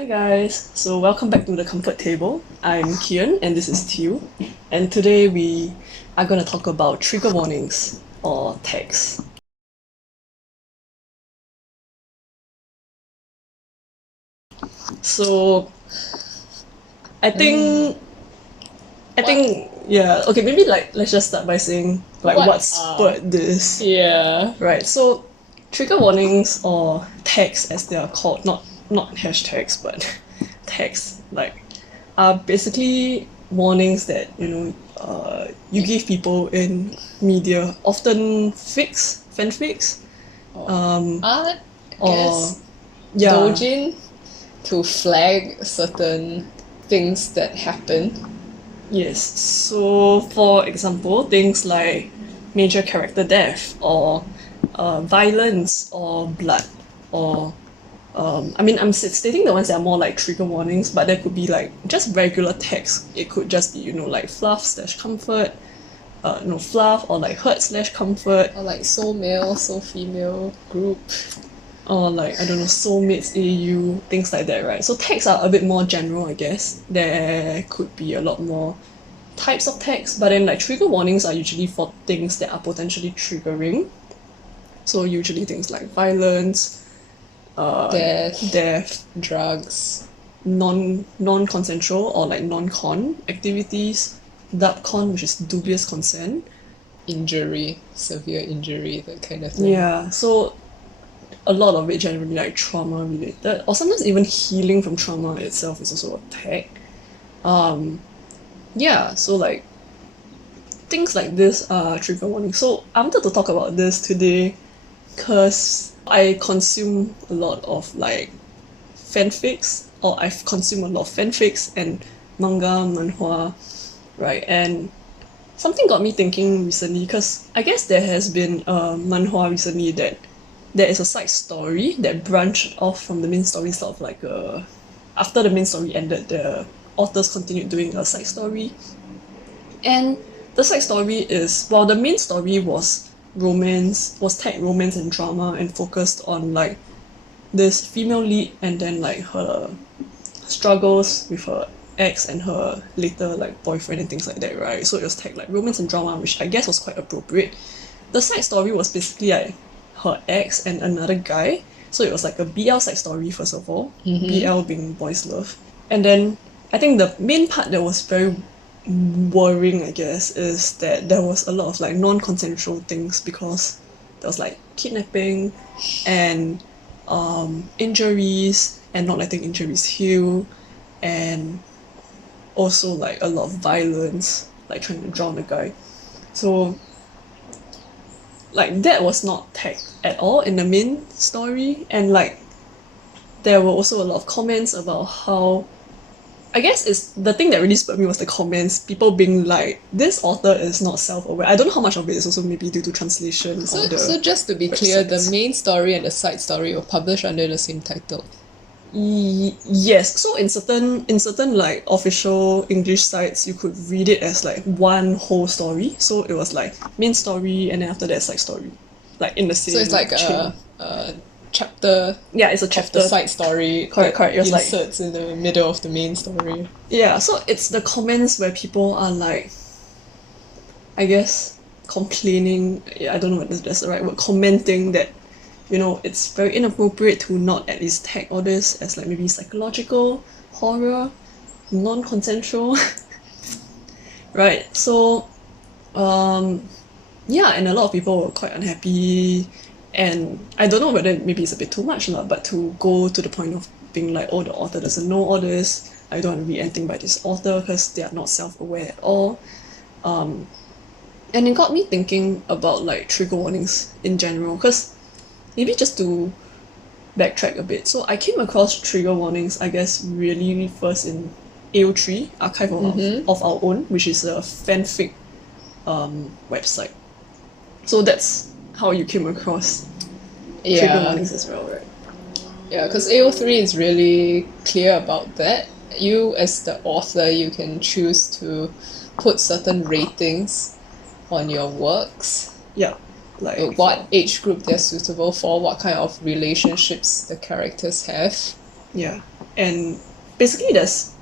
Hi guys, so welcome back to the comfort table. I'm Cian and this is Teal, and today we are going to talk about trigger warnings or tags. So I think yeah, okay, maybe let's just start by saying what spurred this. Yeah. Right. So trigger warnings or tags as they are called, not hashtags but tags, are basically warnings that you give people in media, often fanfics, Art, I or guess. yeah, Doujin to flag certain things that happen. yes. So for example, things like major character death or violence or blood or I'm stating the ones that are more like trigger warnings, but there could be like just regular text. It could just be like fluff slash comfort, fluff or like hurt slash comfort, Or like soul male, soul female group. or like I don't know soulmates AU, things like that, right? So tags are a bit more general, I guess. There could be a lot more types of tags, but then like trigger warnings are usually for things that are potentially triggering. So usually things like violence, death, drugs, non-consensual or like non-con activities, dub-con, which is dubious consent. injury, severe injury, that kind of thing. Yeah, so a lot of it generally like trauma related, or sometimes even healing from trauma itself is also a tag. Yeah, so like things like this are trigger warning. So I wanted to talk about this today because I consume a lot of like fanfics, or I've consumed a lot of fanfics and manga, manhwa, right? And something got me thinking recently because I guess there has been a manhwa recently that there is a side story that branched off from the main story, sort of like after the main story ended, the authors continued doing a side story. And the side story is, while the main story was tagged romance and drama and focused on like this female lead and then like her struggles with her ex and her later like boyfriend and things like that, right? So it was tagged like romance and drama, which I guess was quite appropriate. The side story was basically like her ex and another guy. So it was like a BL side story first of all, BL being boys love. And then I think the main part that was very worrying, I guess, is that there was a lot of like non-consensual things because there was like kidnapping and injuries and not letting injuries heal, and also like a lot of violence, like trying to drown a guy. So like that was not tagged at all in the main story, and like there were also a lot of comments about how, I guess it's the thing that really spurred me was the comments, people being like, this author is not self-aware. I don't know how much of it is also maybe due to translation. So just to be clear, the websites. main story and the side story were published under the same title. Yes, so in certain like official English sites, you could read it as like one whole story. So it was like main story and then after that side story, like in the same. So it's like chain. a chapter. Yeah, it's a Of chapter. the side story. Correct. It was like inserts in the middle of the main story. yeah. So it's the comments where people are like, I guess, complaining. I don't know whether that's the right word. Commenting that it's very inappropriate to not at least tag all this as like maybe psychological horror, non-consensual, right? So, yeah, and a lot of people were quite unhappy, and I don't know whether maybe it's a bit too much lah, but to go to the point of being like, oh, the author doesn't know all this. I don't want to read anything by this author because they are not self-aware at all. And it got me thinking about like trigger warnings in general, because maybe just to backtrack a bit. So I came across trigger warnings, I guess, really first in AO3, Archive of Our Own, which is a fanfic website. So that's how you came across trigger warnings as well, right? Yeah, because AO3 is really clear about that. You, as the author, you can choose to put certain ratings on your works. Yeah. Like what age group they're suitable for, what kind of relationships the characters have. Yeah. and basically there's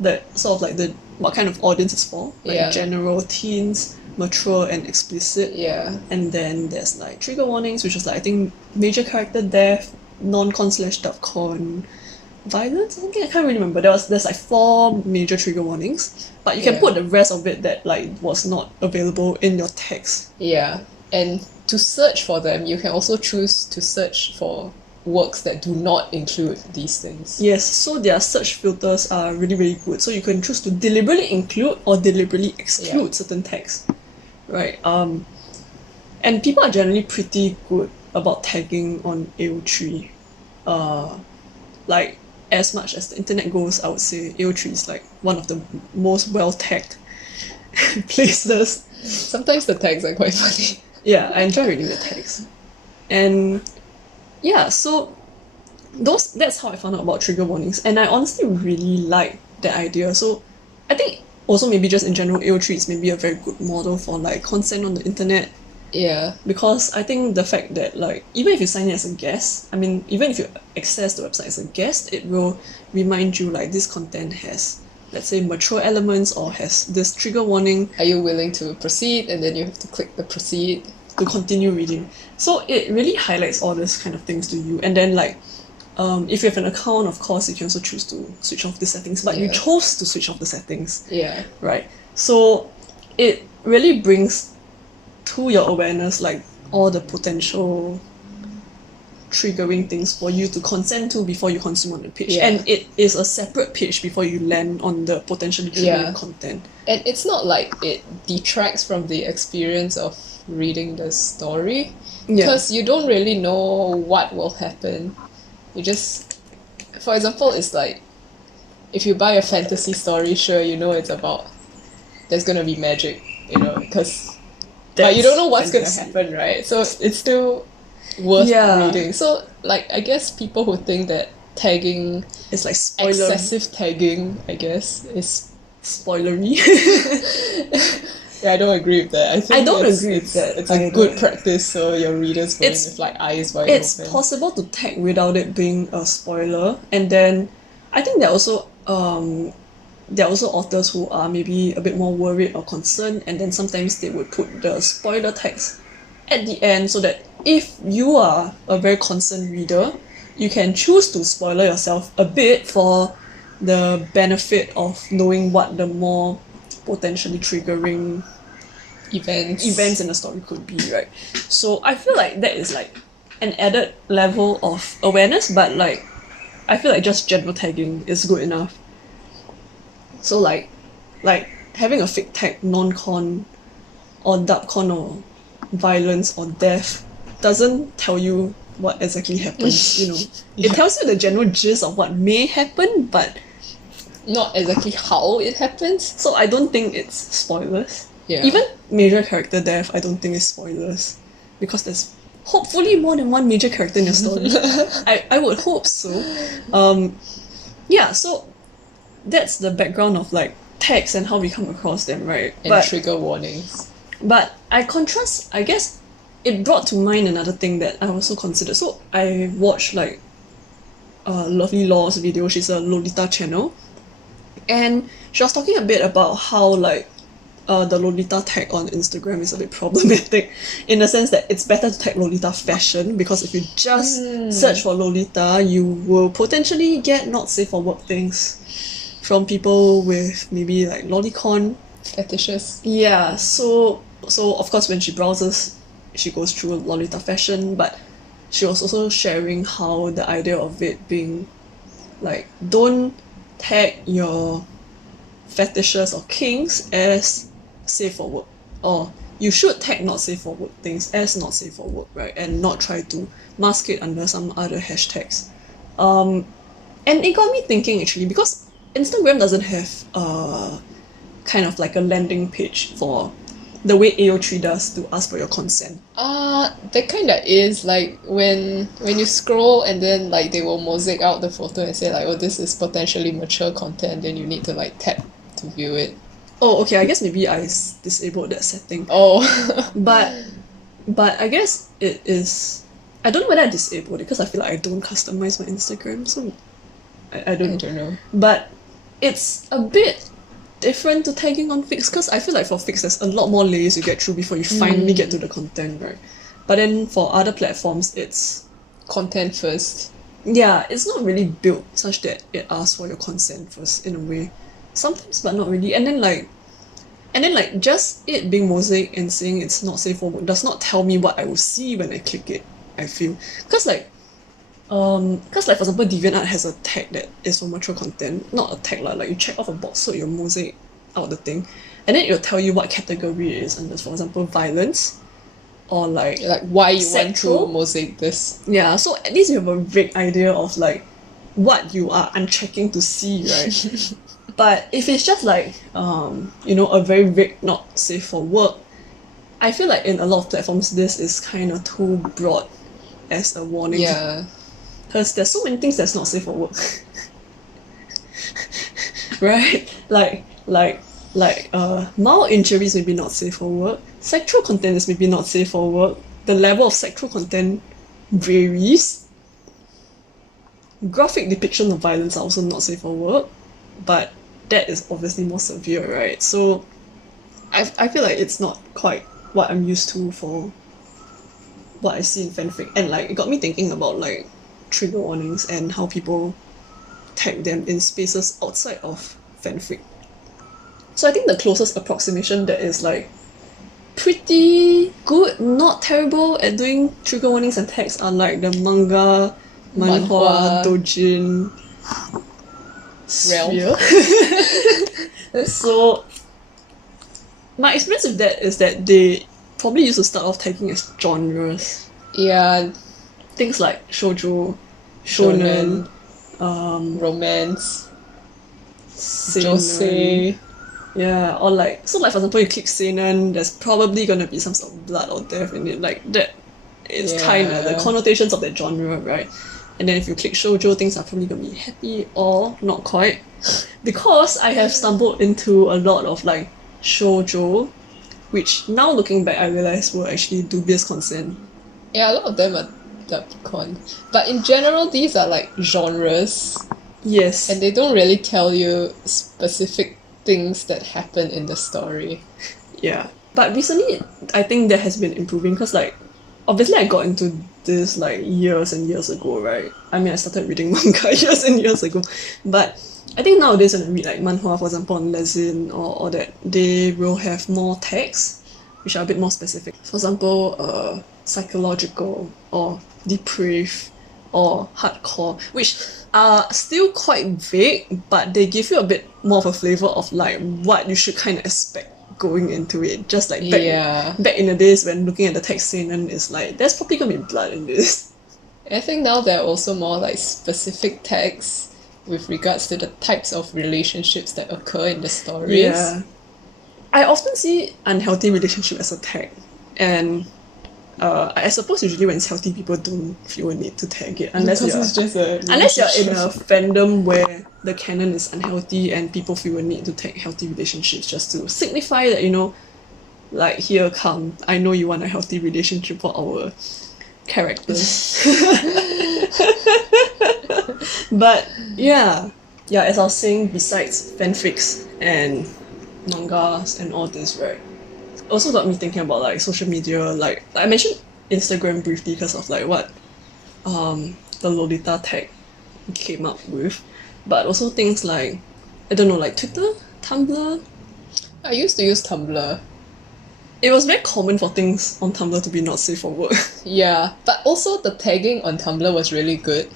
the sort of like the what kind of audience it's for, like Yeah. general teens, mature and explicit. Yeah. And then there's like trigger warnings, which is like I think major character death, non-con/dubcon, violence, I think, I can't really remember. There's like 4 major trigger warnings, but you can Yeah. put the rest of it that like was not available in your text. Yeah. And to search for them, you can also choose to search for works that do not include these things. Yes, so their search filters are really, really good. So you can choose to deliberately include or deliberately exclude certain texts, right? And people are generally pretty good about tagging on AO3. Like, as much as the internet goes, I would say AO3 is like one of the most well-tagged places. Sometimes the tags are quite funny. Yeah, I enjoy reading the tags. And yeah, so that's how I found out about trigger warnings, and I honestly really like that idea. So I think also maybe just in general AO3 is maybe a very good model for like consent on the internet, Yeah. because I think the fact that like even if you sign in as a guest, I mean even if you access the website as a guest, it will remind you like this content has, let's say, mature elements or has this trigger warning Are you willing to proceed? And then you have to click the proceed. to continue reading. So it really highlights all these kind of things to you. And then like if you have an account, of course you can also choose to switch off the settings, but you Yeah. chose to switch off the settings, Yeah. right? So it really brings to your awareness like all the potential triggering things for you to consent to before you consume on the page. Yeah. And it is a separate page before you land on the potentially triggering Yeah. content. And it's not like it detracts from the experience of reading the story, because you don't really know what will happen. You just, for example, it's like if you buy a fantasy story, sure, you know it's about there's gonna be magic, you know, but you don't know what's gonna happen, right? So it's still worth reading. So like I guess people who think that tagging, It's like spoiler excessive tagging, I guess, is spoilery. yeah, I don't agree with that. I think I don't it's, agree with it's, that It's a either. good practice, so your readers go in It's- with like eyes wide It's open. possible to tag without it being a spoiler, and then I think there are also authors who are maybe a bit more worried or concerned, and then sometimes they would put the spoiler text at the end so that if you are a very concerned reader, you can choose to spoiler yourself a bit for the benefit of knowing what the more potentially triggering events in the story could be, right? So I feel like that is like an added level of awareness, but like I feel like just general tagging is good enough. So like having a fic tag non-con or dubcon or violence or death doesn't tell you what exactly happens, you know. It tells you the general gist of what may happen, but Not exactly how it happens. so I don't think it's spoilers. Yeah. Even major character death, I don't think is spoilers, because there's hopefully more than one major character in your story. I would hope so. Yeah, so that's the background of like tags and how we come across them, right? and trigger warnings. But I contrast, I guess it brought to mind another thing that I also considered. So I watched like Lovely Law's video. She's a Lolita channel, and she was talking a bit about how like the Lolita tag on Instagram is a bit problematic, in the sense that it's better to tag Lolita fashion, because if you just search for Lolita, you will potentially get not safe for work things from people with maybe like lolicon Fetishes. Yeah, so of course when she browses, she goes through Lolita fashion, but she was also sharing how the idea of it being like, don't tag your fetishes or kinks as safe for work, or you should tag not safe for work things as not safe for work, right? And not try to mask it under some other hashtags. And it got me thinking actually, because Instagram doesn't have kind of like a landing page for the way AO3 does to ask for your consent. That kinda is like when you scroll and then like they will mosaic out the photo and say like, oh, this is potentially mature content, then you need to like tap to view it. Oh, okay, I guess maybe I disabled that setting. Oh. But I guess it is... I don't know whether I disabled it, because I feel like I don't customize my Instagram, so I don't know. know. But it's a bit different to tagging on fics, because I feel like for fics there's a lot more layers you get through before you finally get to the content, right? But then for other platforms, it's content first. Yeah, it's not really built such that it asks for your consent first, in a way. Sometimes, but not really. And then just it being mosaic and saying it's not safe for work does not tell me what I will see when I click it, I feel. Because for example, DeviantArt has a tag that is for mature content. Not a tag lah, like you check off a box so you'll mosaic out the thing. And then it'll tell you what category it is under, for example, violence. Or like why you sexual. want to mosaic this. Yeah, so at least you have a vague idea of like what you are unchecking to see, right? But if it's just like a very vague not safe for work, I feel like in a lot of platforms this is kind of too broad as a warning. Yeah. Because there's so many things that's not safe for work. Right? Mild injuries may be not safe for work. Sexual content is maybe not safe for work. The level of sexual content varies. Graphic depictions of violence are also not safe for work, but that is obviously more severe, right? So I feel like it's not quite what I'm used to for what I see in fanfic, and like it got me thinking about like trigger warnings and how people tag them in spaces outside of fanfic. So I think the closest approximation that is like pretty good, not terrible at doing trigger warnings and tags are like the manga, Manhwa, Doujin realm. So my experience with that is that they probably used to start off tagging as genres. Yeah. Things like shoujo, shonen, romance, seinen. josei. Yeah, or like, so like for example, you click seinen, there's probably gonna be some sort of blood or death in it. Like that is kind of the connotations of that genre, right? And then if you click shoujo, things are probably gonna be happy or not quite. Because I have stumbled into a lot of like shoujo, which now looking back I realize were actually dubious consent. Yeah, a lot of them are dubcon. But in general, these are like genres. Yes. And they don't really tell you specific things that happen in the story. Yeah. But recently, I think that has been improving because like, obviously I got into this like years and years ago, right? I mean, I started reading manga years and years ago. But I think nowadays when I read like manhwa, for example, on Lezin or that, they will have more tags, which are a bit more specific. For example, psychological or depraved or hardcore, which are still quite vague, but they give you a bit more of a flavor of like what you should kind of expect going into it. Just like back in the days when looking at the text seinen is like, there's probably gonna be blood in this. I think now there are also more like specific tags with regards to the types of relationships that occur in the stories. Yeah. I often see unhealthy relationship as a tag, and I suppose usually when it's healthy, people don't feel a need to tag it unless you're in a fandom where the canon is unhealthy and people feel a need to tag healthy relationships just to signify that, you know, like, here come, I know you want a healthy relationship for our characters. But yeah, as I was saying, besides fanfics and mangas and all this, right, also got me thinking about like social media. Like I mentioned Instagram briefly because of like what the Lolita tag came up with, but also things like, I don't know, like Twitter, Tumblr. I used to use Tumblr. It was very common for things on Tumblr to be not safe for work. Yeah, but also the tagging on Tumblr was really good.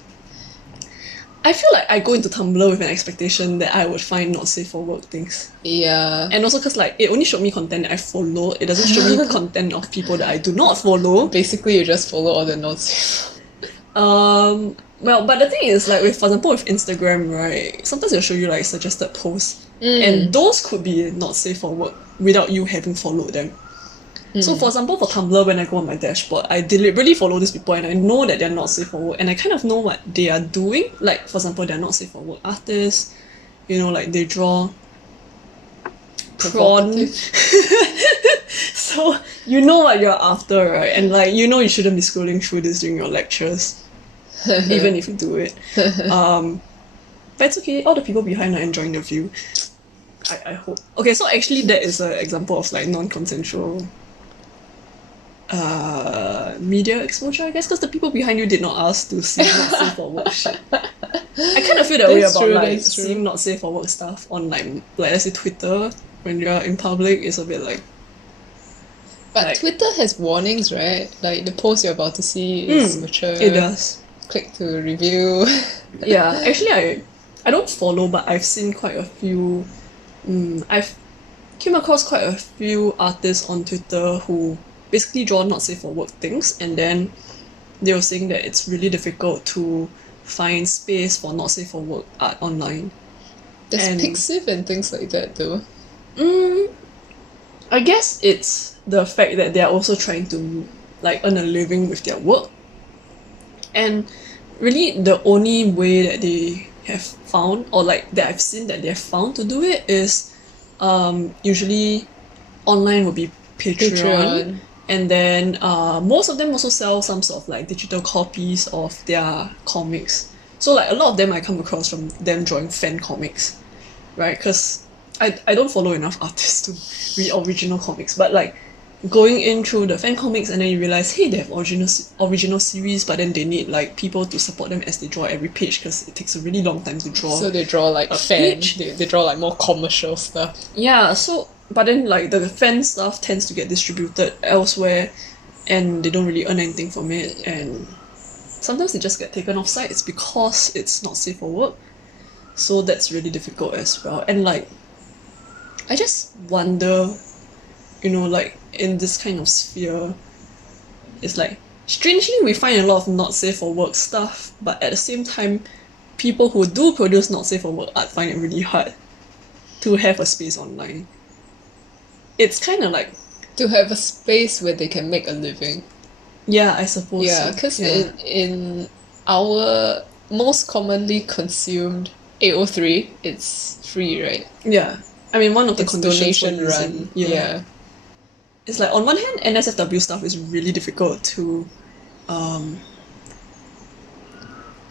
I feel like I go into Tumblr with an expectation that I would find not safe for work things. Yeah. And also because like it only showed me content that I follow. It doesn't show me content of people that I do not follow. Basically, you just follow all the not safe. Well, but the thing is, like, for example, with Instagram, right, sometimes it'll show you like suggested posts, and those could be not safe for work without you having followed them. So for example, for Tumblr, when I go on my dashboard, I deliberately follow these people and I know that they're not safe for work, and I kind of know what they are doing. Like, for example, they're not safe for work artists, you know, like they draw prawn. So you know what you're after, right? And like, you know you shouldn't be scrolling through this during your lectures, even if you do it. But it's okay, all the people behind are enjoying the view. I hope. Okay, so actually that is an example of like non-consensual media exposure, I guess, because the people behind you did not ask to see not safe for work shit. I kind of feel that way That's about true, like that's true. seeing not safe for work stuff on like let's say Twitter when you're in public. It's a bit like. But Like- Twitter has warnings, right? Like the post you're about to see is mature. It does. Click to review. Yeah, actually, I don't follow, but I've seen quite a few. I've came across quite a few artists on Twitter who basically draw not safe for work things, and then they were saying that it's really difficult to find space for not safe for work art online. There's And- Pixiv and things like that though. I guess it's the fact that they're also trying to like earn a living with their work, and really the only way that they have found, or like that I've seen that they've found to do it is usually online will be Patreon. And then most of them also sell some sort of like digital copies of their comics. So like a lot of them I come across from them drawing fan comics, right? Because I don't follow enough artists to read original comics, but like going in through the fan comics and then you realize, hey, they have original series, but then they need like people to support them as they draw every page because it takes a really long time to draw. So they draw like a fan. page. They draw like more commercial stuff. Yeah, so but then like the fan stuff tends to get distributed elsewhere and they don't really earn anything from it, and sometimes they just get taken off sites because it's not safe for work. So that's really difficult as well. And like I just wonder, like in this kind of sphere, it's like strangely we find a lot of not safe for work stuff, but at the same time people who do produce not safe for work art find it really hard to have a space online. It's kind of like, To have a space where they can make a living. yeah, I suppose. Yeah, so. because Yeah. in our most commonly consumed AO3, it's free, right? Yeah, I mean one of the It's conditions for donation using- run. Yeah. Yeah. It's like on one hand NSFW stuff is really difficult to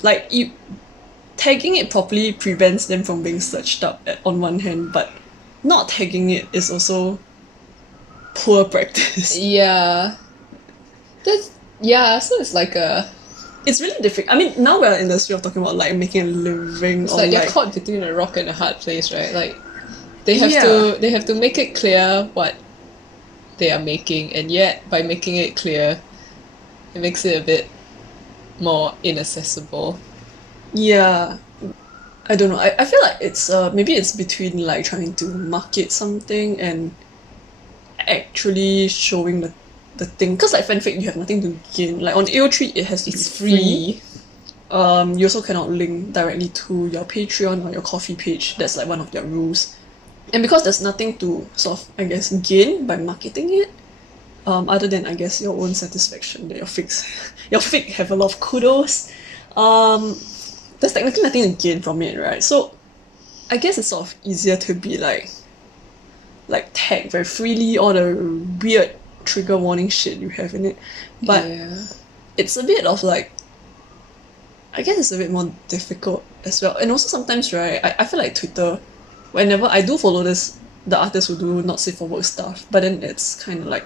like you tagging it properly prevents them from being searched up on one hand, but not tagging it is also poor practice. Yeah. So it's like It's really difficult. I mean, now we're in the sphere of talking about like making a living it's or like they're like caught between a rock and a hard place, right? Like they have Yeah. they have to make it clear what they are making, and yet by making it clear it makes it a bit more inaccessible. yeah. I don't know. I feel like it's maybe it's between like trying to market something and actually showing the thing, because like fanfic you have nothing to gain. Like on AO3 it has to It's be free. free. You also cannot link directly to your Patreon or your coffee page. That's like one of their rules. And because there's nothing to sort of, I guess, gain by marketing it, other than I guess your own satisfaction that your fic have a lot of kudos, there's technically nothing to gain from it, right? So I guess it's sort of easier to be like tag very freely all the weird trigger warning shit you have in it. But yeah. it's a bit of like, I guess it's a bit more difficult as well. And also sometimes, right, I feel like Twitter, whenever I do follow the artists who do not safe for work stuff, but then it's kind of like,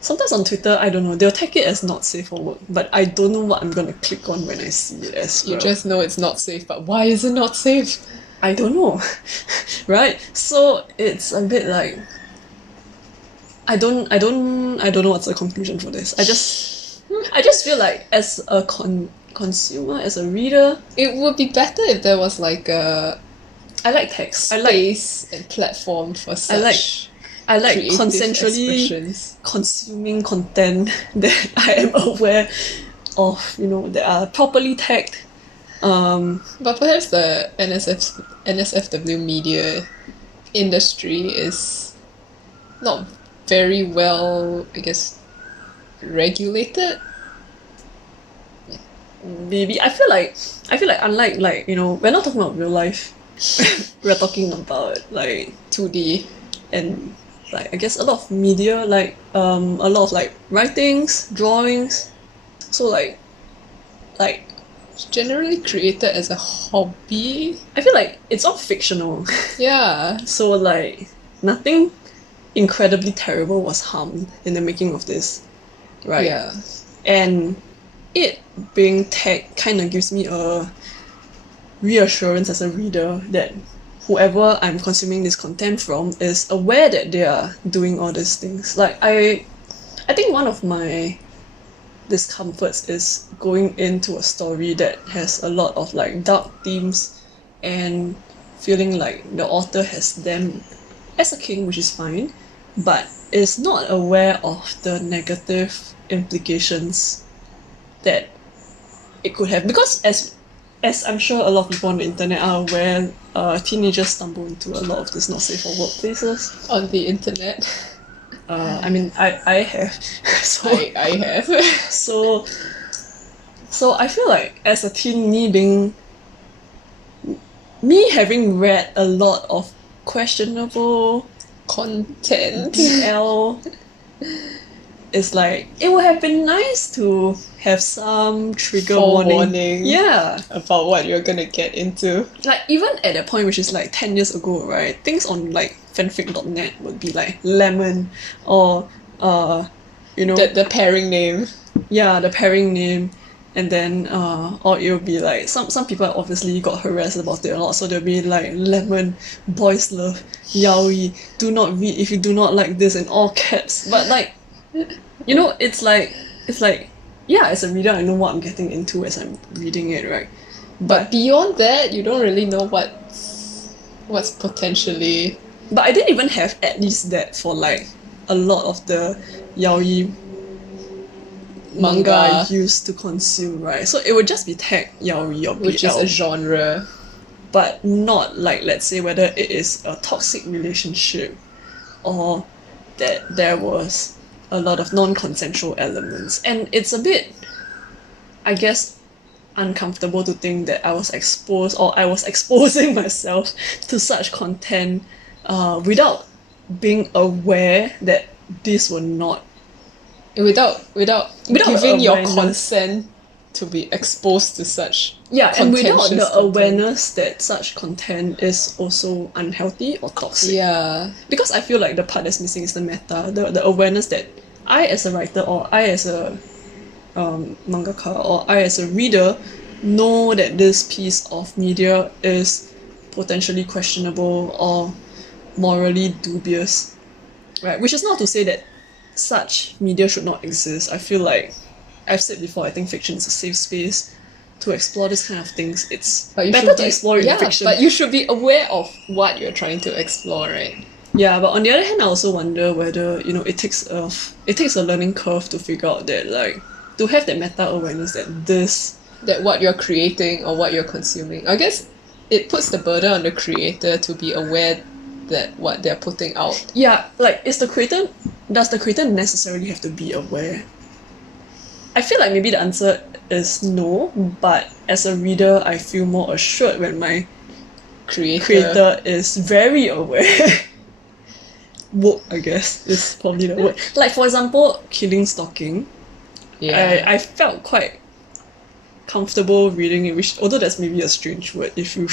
sometimes on Twitter, I don't know, they'll take it as not safe for work, but I don't know what I'm gonna click on when I see it as well. You just know it's not safe, but why is it not safe? I don't know, right? So it's a bit like, I don't know what's the conclusion for this. I just feel like as a consumer, as a reader, It would be better if there was like a I like text. I like space and platform for such creative consensually expressions. consuming content that I am aware of, that are properly tagged. But perhaps the NSFW media industry is not very well, I guess, regulated. Maybe I feel like unlike like we're not talking about real life. We're talking about like 2D. and like I guess a lot of media, like a lot of like writings, drawings. So like generally created as a hobby. I feel like it's all fictional. Yeah. So like nothing incredibly terrible was harmed in the making of this. Right? Yeah. And it being tagged kind of gives me a reassurance as a reader that whoever I'm consuming this content from is aware that they are doing all these things. Like I think one of my discomforts is going into a story that has a lot of like dark themes and feeling like the author has them as a king, which is fine, but is not aware of the negative implications that it could have. Because as I'm sure a lot of people on the internet are aware, teenagers stumble into a lot of this not safe for workplaces. On the internet. I mean, I have. So I have. so I feel like as a teen, me having read a lot of questionable Content. BL, it's like it would have been nice to have some trigger warning. Yeah, about what you're gonna get into. like even at that point, which is like 10 years ago, right? Things on like fanfic.net would be like lemon or you know, The pairing name. yeah, the pairing name, and then or it will be like some people obviously got harassed about it a lot, so they'll be like lemon, boys love, yaoi, do not read if you do not like this, in all caps. But like, you know, it's like yeah, as a reader I know what I'm getting into as I'm reading it, right? But beyond that, you don't really know what's potentially. But I didn't even have at least that for like a lot of the yaoi manga I used to consume, right? So it would just be tagged yaoi or BL, Which is a genre. but not like, let's say, whether it is a toxic relationship or that there was a lot of non-consensual elements. And it's a bit, I guess, uncomfortable to think that I was exposed, or I was exposing myself to such content without being aware that this were not Without giving your awareness. consent to be exposed to such and without contentious the content. awareness that such content is also unhealthy or toxic. Yeah. Because I feel like the part that's missing is the meta, the awareness that I as a writer, or I as a mangaka, or I as a reader know that this piece of media is potentially questionable or morally dubious, right? Which is not to say that such media should not exist. I feel like I've said before, I think fiction is a safe space to explore this kind of things. It's better to explore in fiction. But you should be aware of what you're trying to explore, right? Yeah, but on the other hand, I also wonder whether, you know, it takes a learning curve to figure out that, like, to have that meta awareness that what you're creating or what you're consuming. I guess it puts the burden on the creator to be aware that what they're putting out. Yeah, like, does the creator necessarily have to be aware? I feel like maybe the answer is no, but as a reader, I feel more assured when my creator is very aware. Woke, I guess, is probably the word. Like, for example, killing stalking. Yeah. I felt quite comfortable reading it, which, although that's maybe a strange word if you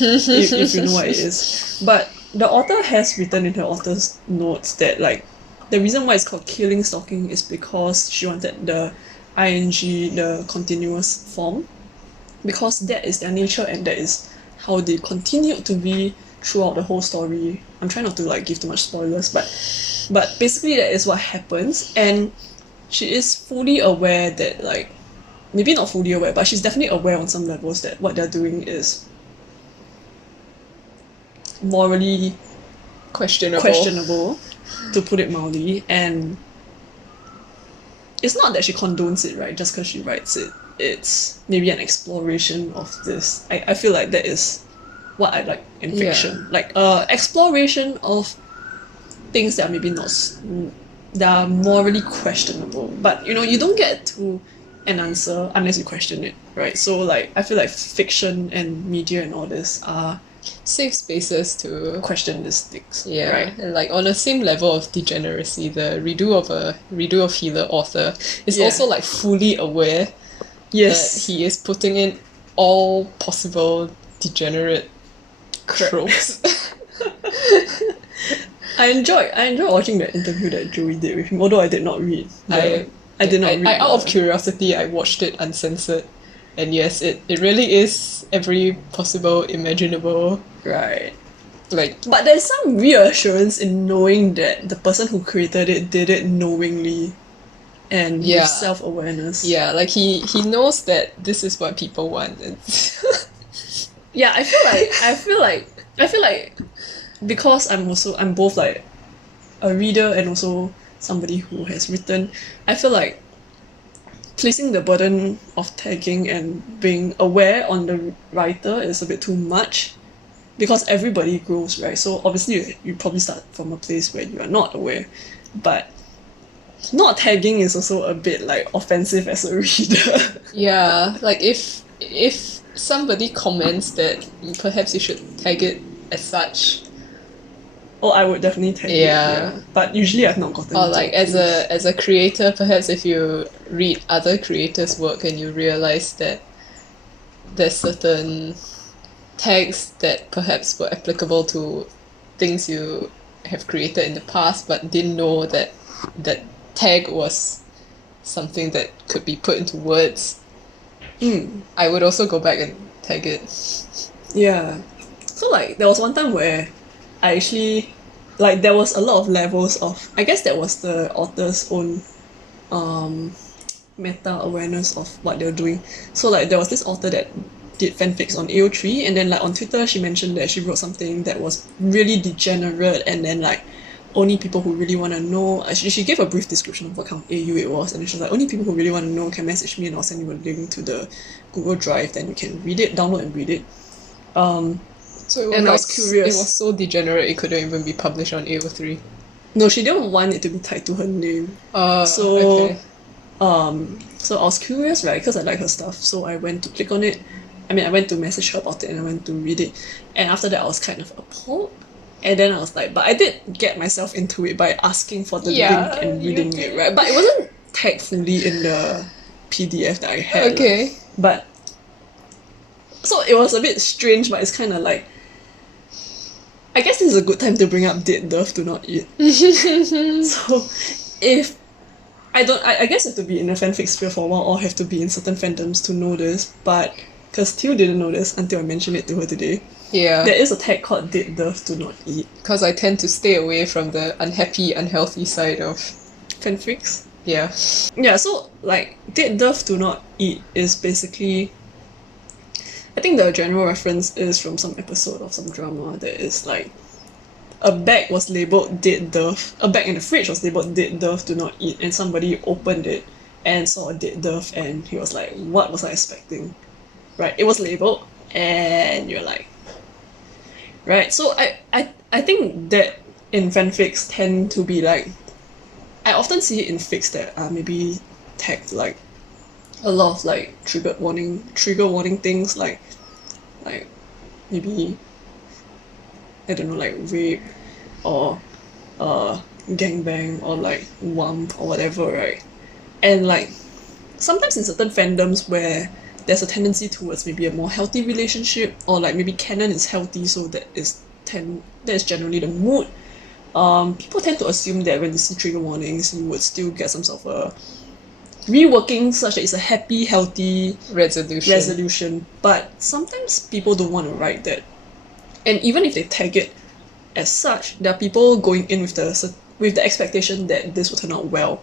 know what it is. But the author has written in her author's notes that, like, the reason why it's called killing stalking is because she wanted the ing, the continuous form, because that is their nature and that is how they continued to be throughout the whole story. I'm trying not to like give too much spoilers, but basically that is what happens, and she is fully aware that, like, maybe not fully aware, but she's definitely aware on some levels that what they're doing is morally questionable, to put it mildly. And it's not that she condones it, right, just because she writes it. It's maybe an exploration of this. I feel like that is what I like in fiction. Like, exploration of things that are maybe not that are morally questionable, but, you know, you don't get to an answer unless you question it, right? So, like, I feel like fiction and media and all this are safe spaces to question these things. Yeah, right? and like on the same level of degeneracy, the redo of healer author is also like fully aware Yes. that he is putting in all possible degenerate tropes. I enjoyed watching that interview that Joey did with him, although I did not read. I did not read. Out of curiosity, I watched it uncensored. And yes, it really is every possible imaginable. Right. Like, but there's some reassurance in knowing that the person who created it did it knowingly and with self-awareness. Yeah, like he knows that this is what people want. Yeah, I feel like because I'm both like a reader and also somebody who has written, I feel like placing the burden of tagging and being aware on the writer is a bit too much, because everybody grows, right? So obviously you probably start from a place where you are not aware, but not tagging is also a bit like offensive as a reader. Yeah, like if somebody comments that perhaps you should tag it as such. Oh, I would definitely tag it. Yeah. But usually I've not gotten. Or like as a creator, perhaps if you read other creators' work and you realize that there's certain tags that perhaps were applicable to things you have created in the past, but didn't know that that tag was something that could be put into words. I would also go back and tag it. Yeah. So like there was one time where I actually, like, there was a lot of levels of, I guess that was the author's own meta awareness of what they were doing. So like there was this author that did fanfics on AO3, and then like on Twitter she mentioned that she wrote something that was really degenerate, and then like only people who really want to know, she gave a brief description of what kind of AU it was, and then she was like, only people who really want to know can message me and I'll send you a link to the Google Drive, then you can read it, download and read it. So it was, and like, I was curious. It was so degenerate it couldn't even be published on AO3. No, she didn't want it to be tied to her name. Okay. So I was curious, right, because I like her stuff, so I went to click on it. I went to message her about it and I went to read it, and after that I was kind of appalled. And then I was like, but I did get myself into it by asking for the link and reading it, right? But it wasn't tagged fully in the PDF that I had. Okay. But so it was a bit strange, but it's kind of like, I guess this is a good time to bring up Did Dove Do Not Eat. So if I guess you have to be in the fanfic sphere for a while or have to be in certain fandoms to know this, but because Teal didn't know this until I mentioned it to her today. Yeah. There is a tag called Did Dove Do Not Eat. Because I tend to stay away from the unhappy, unhealthy side of fanfics. Yeah. Yeah, so like Did Dove Do Not Eat is basically, I think the general reference is from some episode of some drama that is like a bag was labelled Dead Dove. A bag in the fridge was labelled Dead Dove Do Not Eat, and somebody opened it and saw a dead dove and he was like, what was I expecting? Right? It was labelled and you're like, right? So I think that in fanfics tend to be like, I often see it in fics that are maybe tagged like a lot of like trigger warning things like maybe, I don't know, like rape or gangbang or like wump or whatever, right? And like sometimes in certain fandoms where there's a tendency towards maybe a more healthy relationship, or like maybe canon is healthy, so that is generally the mood. People tend to assume that when they see trigger warnings, you would still get some sort of a reworking such that it's a happy, healthy resolution. But sometimes people don't want to write that, and even if they tag it as such, there are people going in with the expectation that this will turn out well,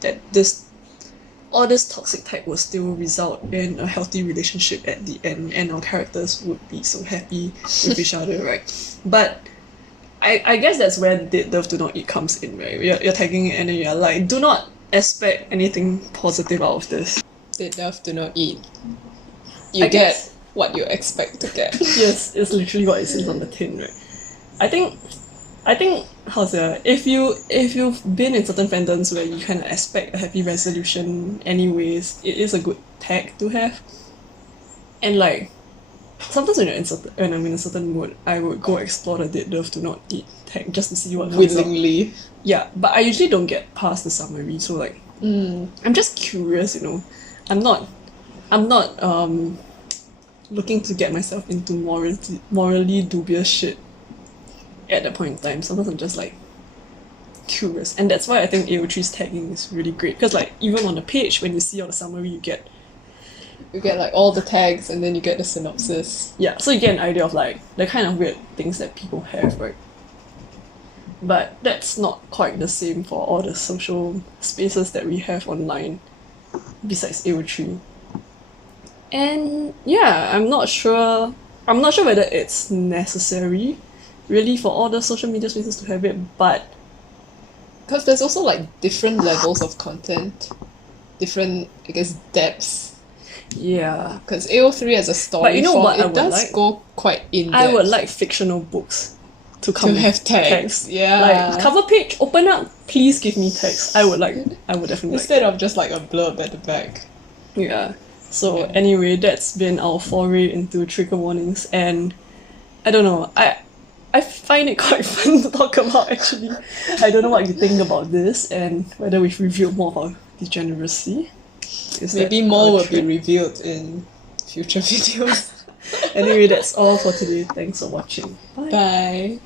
that all this toxic tag will still result in a healthy relationship at the end, and our characters would be so happy with each other, right? But I guess that's where Did Dove Do Not Eat comes in, right? You're tagging it and then you're like, do not expect anything positive out of this. Did Dove Do Not Eat. You get what you expect to get. Yes, it's literally what it says on the tin, right? I think how's it? If you've been in certain fandoms where you kind of expect a happy resolution anyways, it is a good tag to have. And like sometimes when I'm in a certain mood, I would go explore the Did Dove Do Not Eat tag just to see what comes up. Willingly. Yeah, but I usually don't get past the summary, so like I'm just curious, I'm not I'm not looking to get myself into morally dubious shit at that point in time. Sometimes I'm just like curious, and that's why I think AO3's tagging is really great, because like even on the page when you see all the summary you get like all the tags and then you get the synopsis. Yeah, so you get an idea of like the kind of weird things that people have, right? But that's not quite the same for all the social spaces that we have online besides AO3. And yeah, I'm not sure whether it's necessary really for all the social media spaces to have it, but because there's also like different levels of content, different, I guess, depths. Yeah, because AO3 as a story but you know form, what it does like? Go quite in depth. I would like fictional books to come to have tags. Yeah, like cover page, open up, please give me tags. I would definitely instead of just like a blurb at the back. Yeah. So anyway, that's been our foray into trigger warnings, and I don't know, I find it quite fun to talk about actually. I don't know what you think about this and whether we've revealed more about degeneracy. Maybe more will be revealed in future videos. Anyway, that's all for today. Thanks for watching. Bye. Bye.